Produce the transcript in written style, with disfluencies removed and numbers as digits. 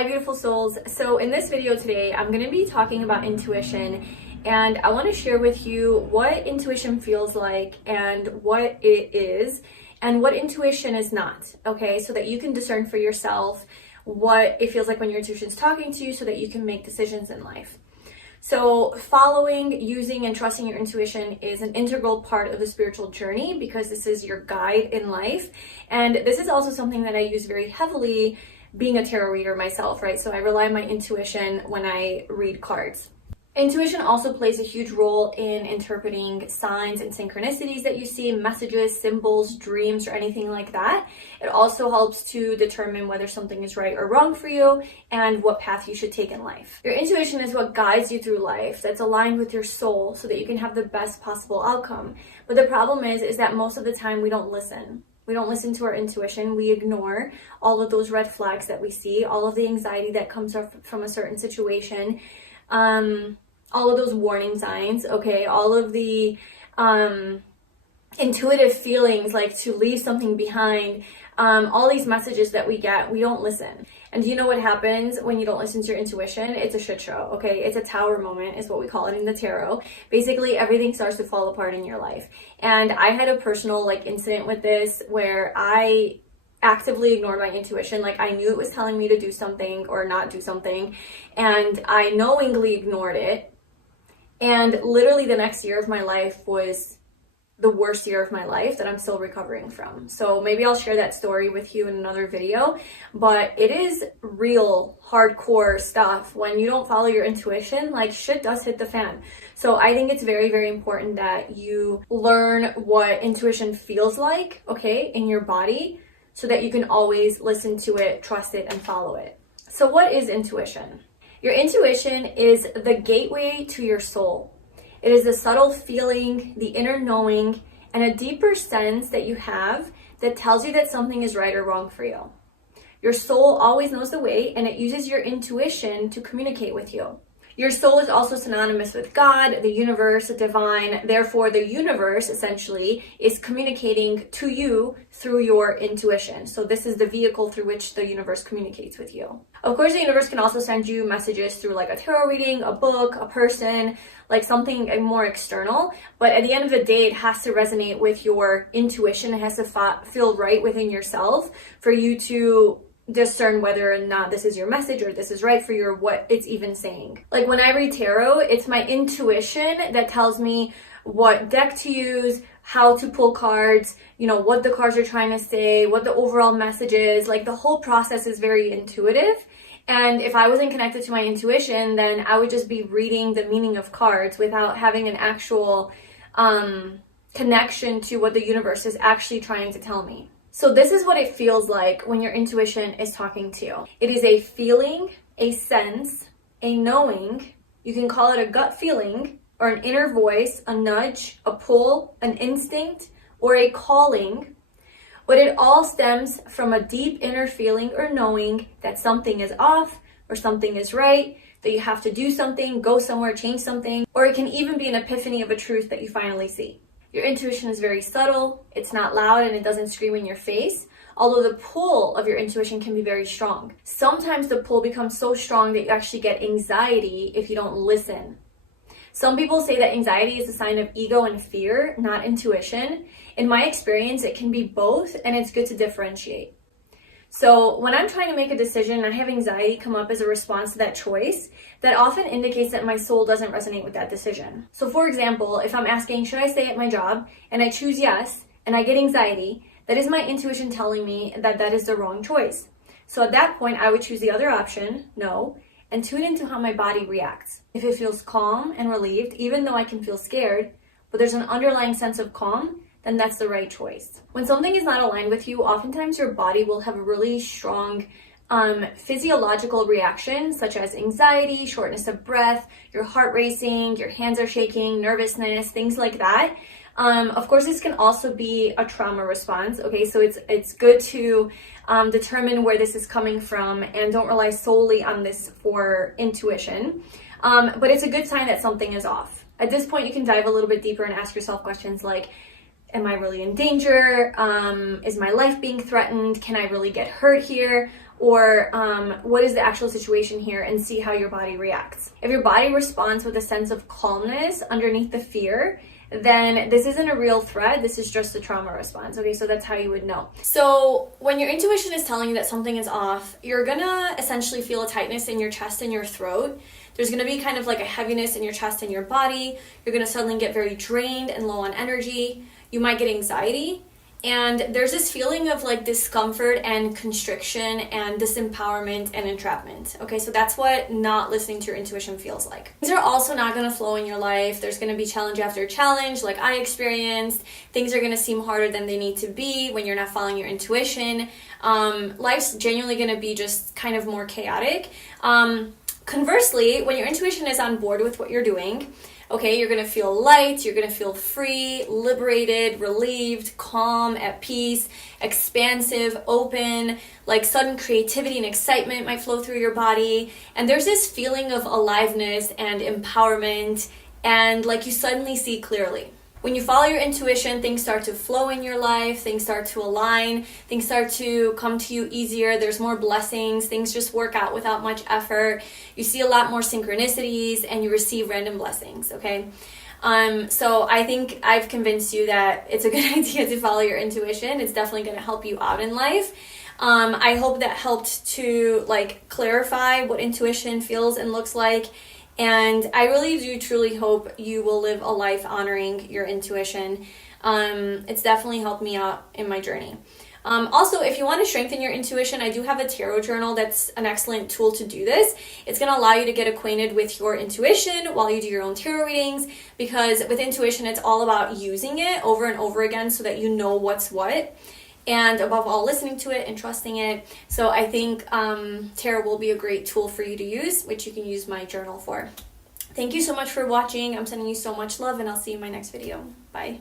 Hi beautiful souls. So in this video today, I'm going to be talking about intuition, and I want to share with you what intuition feels like and what it is and what intuition is not, okay? So that you can discern for yourself what it feels like when your intuition is talking to you so that you can make decisions in life. So following, using, and trusting your intuition is an integral part of the spiritual journey because this is your guide in life. And this is also something that I use very heavily being a tarot reader myself, right? So I rely on my intuition when I read cards. Intuition also plays a huge role in interpreting signs and synchronicities that you see, messages, symbols, dreams, or anything like that. It also helps to determine whether something is right or wrong for you and what path you should take in life. Your intuition is what guides you through life, that's aligned with your soul so that you can have the best possible outcome. But the problem is that most of the time we don't listen. We don't listen to our intuition. We ignore all of those red flags that we see, all of the anxiety that comes up from a certain situation, all of those warning signs, okay, all of the intuitive feelings like to leave something behind, all these messages that we get, we don't listen. And do you know what happens when you don't listen to your intuition? It's a shit show, okay? It's a tower moment is what we call it in the tarot. Basically, everything starts to fall apart in your life. And I had a personal incident with this where I actively ignored my intuition. Like, I knew it was telling me to do something or not do something, and I knowingly ignored it. And literally the next year of my life was the worst year of my life that I'm still recovering from. So maybe I'll share that story with you in another video, but it is real hardcore stuff. When you don't follow your intuition, like, shit does hit the fan. So I think it's very, very important that you learn what intuition feels like, okay, in your body, so that you can always listen to it, trust it, and follow it. So what is intuition? Your intuition is the gateway to your soul. It is the subtle feeling, the inner knowing, and a deeper sense that you have that tells you that something is right or wrong for you. Your soul always knows the way, and it uses your intuition to communicate with you. Your soul is also synonymous with God, the universe, the divine. Therefore, the universe essentially is communicating to you through your intuition. So this is the vehicle through which the universe communicates with you. Of course, the universe can also send you messages through like a tarot reading, a book, a person, like something more external. But at the end of the day, it has to resonate with your intuition. It has to feel right within yourself for you to discern whether or not this is your message or this is right for you or what it's even saying. Like, when I read tarot, it's my intuition that tells me what deck to use, how to pull cards, you know, what the cards are trying to say, what the overall message is. Like, the whole process is very intuitive. And if I wasn't connected to my intuition, then I would just be reading the meaning of cards without having an actual connection to what the universe is actually trying to tell me. So this is what it feels like when your intuition is talking to you. It is a feeling, a sense, a knowing. You can call it a gut feeling or an inner voice, a nudge, a pull, an instinct, or a calling. But it all stems from a deep inner feeling or knowing that something is off or something is right, that you have to do something, go somewhere, change something, or it can even be an epiphany of a truth that you finally see. Your intuition is very subtle, it's not loud, and it doesn't scream in your face, although the pull of your intuition can be very strong. Sometimes the pull becomes so strong that you actually get anxiety if you don't listen. Some people say that anxiety is a sign of ego and fear, not intuition. In my experience, it can be both, and it's good to differentiate. So when I'm trying to make a decision and I have anxiety come up as a response to that choice, that often indicates that my soul doesn't resonate with that decision. So for example, if I'm asking, should I stay at my job? And I choose yes, and I get anxiety, that is my intuition telling me that that is the wrong choice. So at that point, I would choose the other option, no, and tune into how my body reacts. If it feels calm and relieved, even though I can feel scared, but there's an underlying sense of calm, then that's the right choice. When something is not aligned with you, oftentimes your body will have a really strong physiological reaction, such as anxiety, shortness of breath, your heart racing, your hands are shaking, nervousness, things like that. Of course, this can also be a trauma response, okay? So it's good to determine where this is coming from and don't rely solely on this for intuition. But it's a good sign that something is off. At this point, you can dive a little bit deeper and ask yourself questions like, am I really in danger? Is my life being threatened? Can I really get hurt here? or what is the actual situation here, and see how your body reacts. If your body responds with a sense of calmness underneath the fear, then this isn't a real threat, this is just a trauma response. Okay, so that's how you would know. So when your intuition is telling you that something is off, you're gonna essentially feel a tightness in your chest and your throat. There's gonna be kind of like a heaviness in your chest and your body. You're gonna suddenly get very drained and low on energy. You might get anxiety. And there's this feeling of like discomfort and constriction and disempowerment and entrapment. Okay, so that's what not listening to your intuition feels like. Things are also not going to flow in your life. There's going to be challenge after challenge, like I experienced. Things are going to seem harder than they need to be when you're not following your intuition. Life's genuinely going to be just kind of more chaotic. Conversely, when your intuition is on board with what you're doing, okay, you're gonna feel light, you're gonna feel free, liberated, relieved, calm, at peace, expansive, open, like sudden creativity and excitement might flow through your body. And there's this feeling of aliveness and empowerment, and like you suddenly see clearly. When you follow your intuition, things start to flow in your life, things start to align, things start to come to you easier, there's more blessings, things just work out without much effort. You see a lot more synchronicities and you receive random blessings, okay? So I think I've convinced you that it's a good idea to follow your intuition. It's definitely going to help you out in life. I hope that helped to like clarify what intuition feels and looks like. And I really do truly hope you will live a life honoring your intuition. It's definitely helped me out in my journey. Also, if you want to strengthen your intuition, I do have a tarot journal that's an excellent tool to do this. It's going to allow you to get acquainted with your intuition while you do your own tarot readings, because with intuition, it's all about using it over and over again so that you know what's what. And above all, listening to it and trusting it. So I think tarot will be a great tool for you to use, which you can use my journal for. Thank you so much for watching. I'm sending you so much love, and I'll see you in my next video. Bye.